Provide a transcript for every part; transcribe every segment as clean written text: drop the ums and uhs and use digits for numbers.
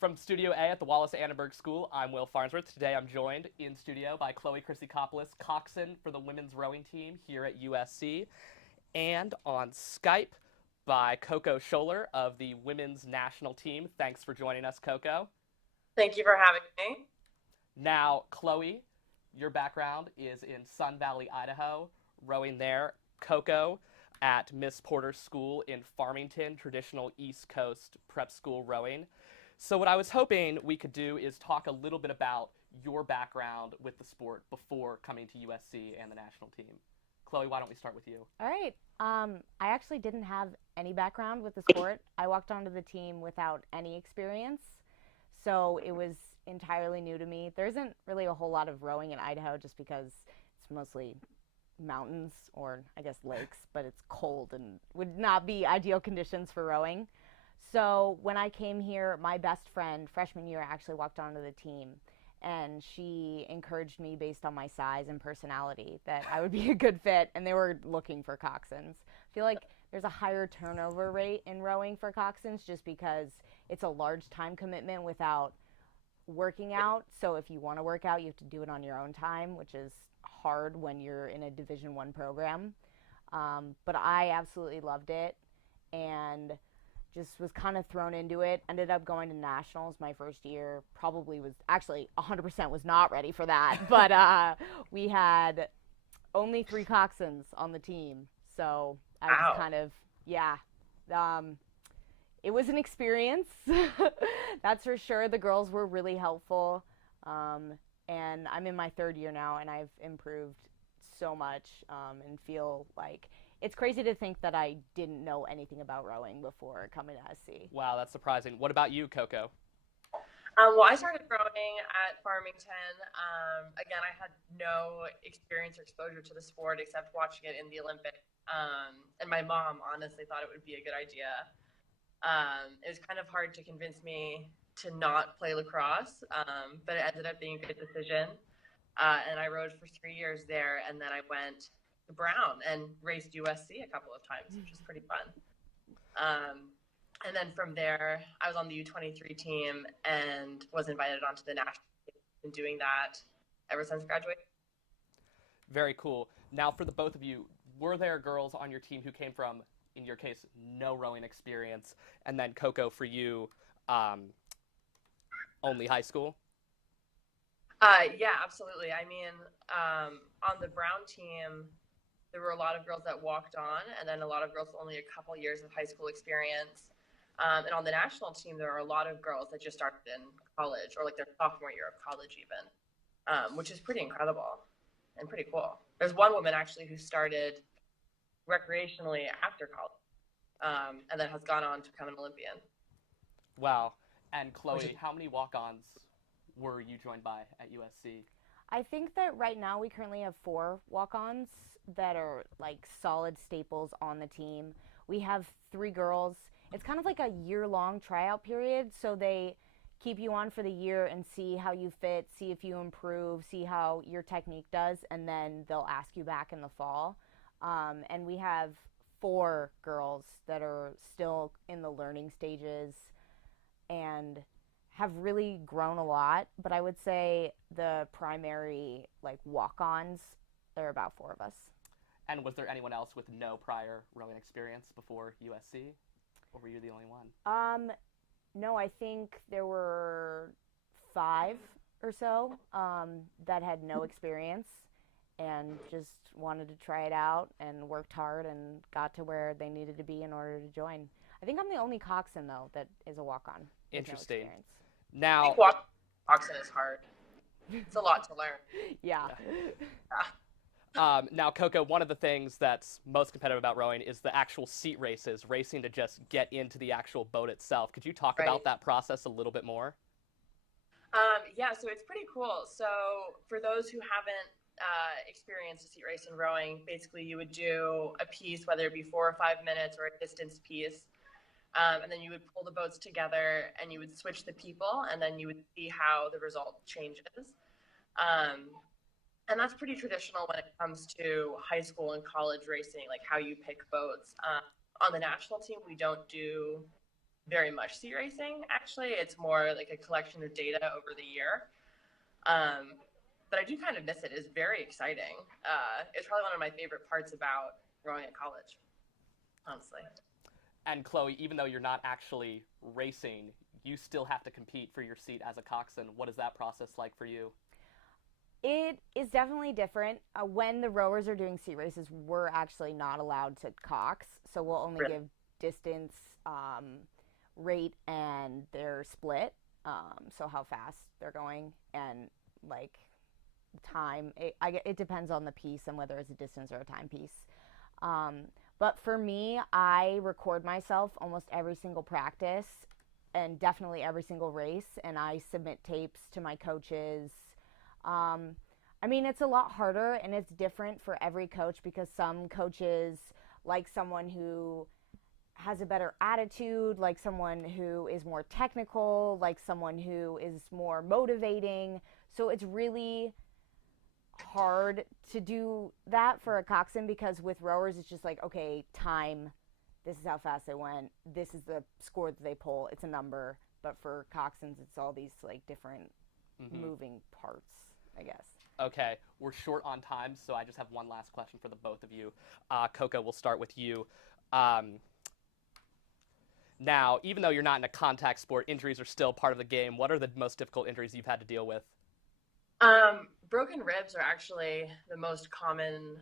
From Studio A at the Wallace Annenberg School, I'm Will Farnsworth. Today I'm joined in studio by Chloe Chrissy-Kopoulos, coxswain for the women's rowing team here at USC, and on Skype by Coco Scholler of the women's national team. Thanks for joining us, Coco. Thank you for having me. Now, Chloe, your background is in Sun Valley, Idaho, rowing there. Coco at Miss Porter's School in Farmington, traditional East Coast prep school rowing. So what I was hoping we could do is talk a little bit about your background with the sport before coming to USC and the national team. Chloe, why don't we start with you? All right. I actually didn't have any background with the sport. I walked onto the team without any experience, so it was entirely new to me. There isn't really a whole lot of rowing in Idaho just because it's mostly mountains or I guess lakes, but it's cold and would not be ideal conditions for rowing. So when I came here, my best friend, freshman year, actually walked onto the team, and she encouraged me based on my size and personality that I would be a good fit, and they were looking for coxswains. I feel like there's a higher turnover rate in rowing for coxswains just because it's a large time commitment without working out. So if you want to work out, you have to do it on your own time, which is hard when you're in a Division I program. But I absolutely loved it, and just was kind of thrown into it. Ended up going to nationals my first year. Probably was actually 100% was not ready for that. But we had only 3 coxswains on the team. So I was kind of, it was an experience. That's for sure. The girls were really helpful. And I'm in my 3rd year now, and I've improved so much and feel like it's crazy to think that I didn't know anything about rowing before coming to SC. Wow, that's surprising. What about you, Coco? Well, I started rowing at Farmington. Again, I had no experience or exposure to the sport except watching it in the Olympics. And my mom honestly thought it would be a good idea. It was kind of hard to convince me to not play lacrosse, but it ended up being a good decision. And I rowed for 3 years there, and then I went to Brown and raced USC a couple of times, which was pretty fun. And then from there, I was on the U23 team and was invited onto the national team. Been doing that ever since graduating. Very cool. Now, for the both of you, were there girls on your team who came from, in your case, no rowing experience, and then Coco, for you, only high school? Yeah, absolutely. I mean, on the Brown team, there were a lot of girls that walked on, and then a lot of girls with only a couple years of high school experience. And on the national team, there are a lot of girls that just started in college, or like their sophomore year of college even, which is pretty incredible and pretty cool. There's one woman actually who started recreationally after college, and then has gone on to become an Olympian. Wow. And Chloe, how many walk-ons were you joined by at USC? I think that right now we currently have 4 walk-ons that are like solid staples on the team. We have 3 girls. It's kind of like a year-long tryout period, so they keep you on for the year and see how you fit, see if you improve, see how your technique does, and then they'll ask you back in the fall. And we have 4 girls that are still in the learning stages and have really grown a lot, but I would say the primary like walk-ons, there are about 4 of us. And was there anyone else with no prior rowing experience before USC, or were you the only one? No, I think there were 5 or so that had no experience and just wanted to try it out and worked hard and got to where they needed to be in order to join. I think I'm the only coxswain though that is a walk-on. Interesting. No now, I think walk-on is hard. It's a lot to learn. Yeah. Now, Coco, one of the things that's most competitive about rowing is the actual seat races, racing to just get into the actual boat itself. Could you talk about that process a little bit more? Yeah, so it's pretty cool. So for those who haven't experienced a seat race in rowing, basically you would do a piece, whether it be 4 or 5 minutes or a distance piece, and then you would pull the boats together and you would switch the people, and then you would see how the result changes. And that's pretty traditional when it comes to high school and college racing, like how you pick boats. On the national team, we don't do very much sea racing, actually. It's more like a collection of data over the year. Um, but I do kind of miss it. It's very exciting. It's probably one of my favorite parts about rowing at college, honestly. And Chloe, even though you're not actually racing, you still have to compete for your seat as a coxswain. What is that process like for you? It is definitely different. When the rowers are doing sea races, we're actually not allowed to cox, so we'll only Really? give distance, rate, and their split. So how fast they're going and like time. It depends on the piece and whether it's a distance or a time piece. Um, but for me, I record myself almost every single practice and definitely every single race, and I submit tapes to my coaches. um, I mean, it's a lot harder and it's different for every coach because some coaches like someone who has a better attitude, like someone who is more technical, like someone who is more motivating. So it's really hard to do that for a coxswain because with rowers, it's just like, okay, time. This is how fast they went. This is the score that they pull. It's a number. But for coxswains, it's all these like different moving parts, I guess. Okay, we're short on time, so I just have one last question for the both of you. Coco, we'll start with you. Now, even though you're not in a contact sport, injuries are still part of the game. What are the most difficult injuries you've had to deal with? Broken ribs are actually the most common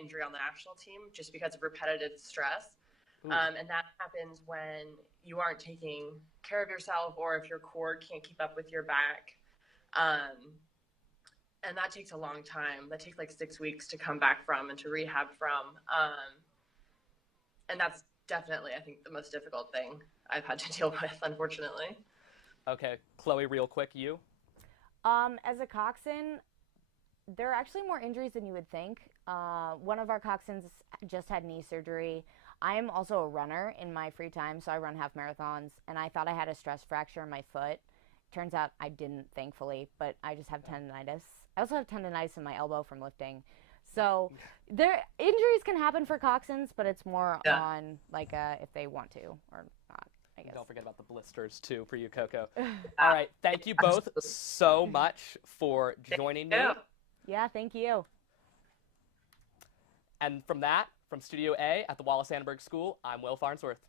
injury on the national team just because of repetitive stress. And that happens when you aren't taking care of yourself or if your core can't keep up with your back. And that takes a long time. That takes like 6 weeks to come back from and to rehab from. And that's definitely, I think, the most difficult thing I've had to deal with, unfortunately. Okay, Chloe, real quick, you? As a coxswain, there are actually more injuries than you would think. One of our coxswains just had knee surgery. I am also a runner in my free time, so I run half marathons, and I thought I had a stress fracture in my foot. Turns out I didn't, thankfully, but I just have tendonitis. I also have tendonitis in my elbow from lifting. So injuries can happen for coxswains, but it's more on like if they want to or not, I guess. Don't forget about the blisters, too, for you, Coco. All right, thank you both so much for joining me. Yeah, thank you. And from Studio A at the Wallace Annenberg School, I'm Will Farnsworth.